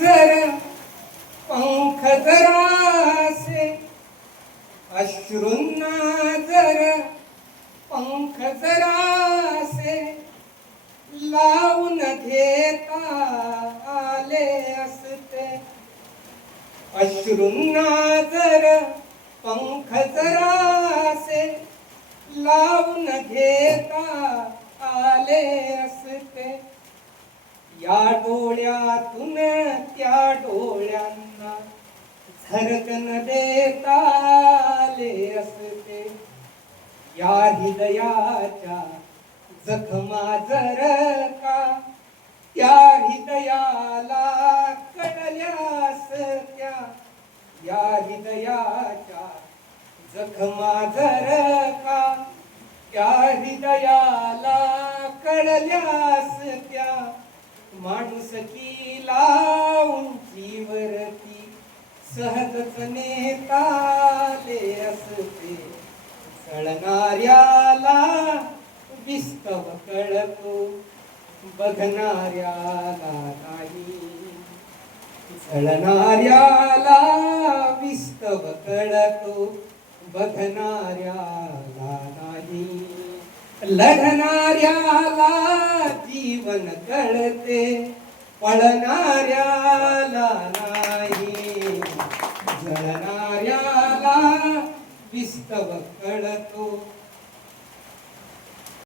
जर पंख जरासे अश्रूंना जर पंख जरासे लावून घेता आले असते. अश्रूंना जर पंख जरासे लावून घेता आले असते. या डोळ्यातून त्या डोळ्यांना झरकन देता आले असते. या हृदयाच्या जखमा जर का त्या हृदयाला कळल्या असत्या. या हृदयाच्या जखमा जर का त्या हृदयाला कळल्या असत्या. माणुसकीला उंचीवरती सहजच नेताले असते. चळणाऱ्याला विस्तव कळतो बघणाऱ्याला नाही. चळणाऱ्याला विस्तव कळतो बघणाऱ्याला नाही. लढणाऱ्याला जीवन कळते पळणाऱ्याला नाही. जळणाऱ्याला विस्तव कळतो